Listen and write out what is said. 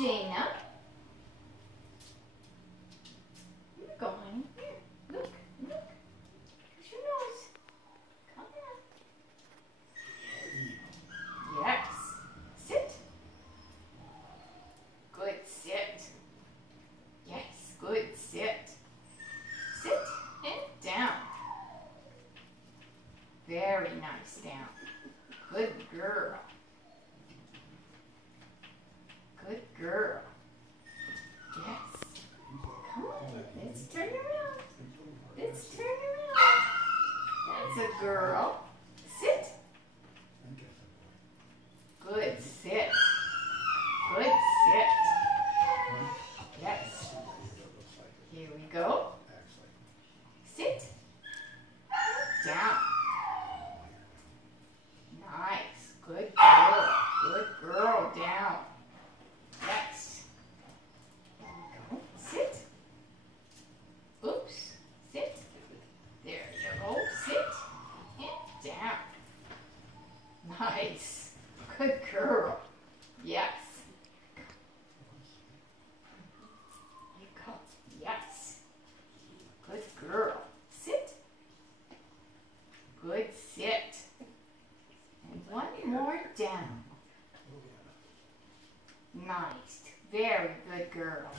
Jaina. Here you go, honey. Here. Look. Look. Here's your nose. Come here. Yes. Sit. Good. Sit. Yes. Good. Sit. Sit and down. Very nice. Down. Good girl. Good girl. Yes. Come on. Let's turn around. Let's turn around. That's a girl. Sit. Good. Sit. Good. Sit. Yes. Here we go. Sit. Down. Nice. Good girl. Good girl. Down. Yes. There we go. Sit. Oops. Sit. There you go. Sit. And down. Nice. Good girl. Yes. You go. Yes. Good girl. Sit. Good. Sit. And one more down. Nice. Very good girl.